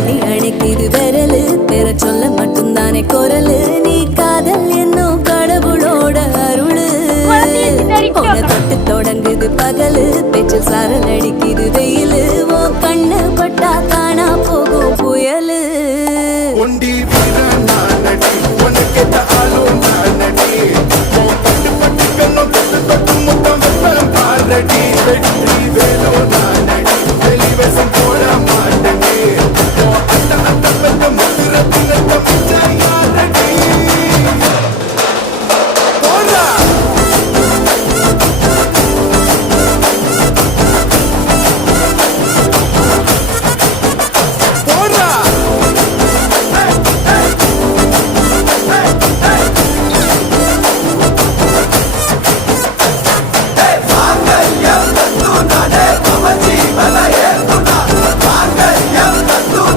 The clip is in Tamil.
அள்ளி அணைக்குது விரலு பெற சொல்ல மட்டும்தானே குரலு நீ காதல் என்னும் கடவுளோட அருளு உன தொட்டு தொடங்குது பகலு பேச்சு சாரல் அடிக்குது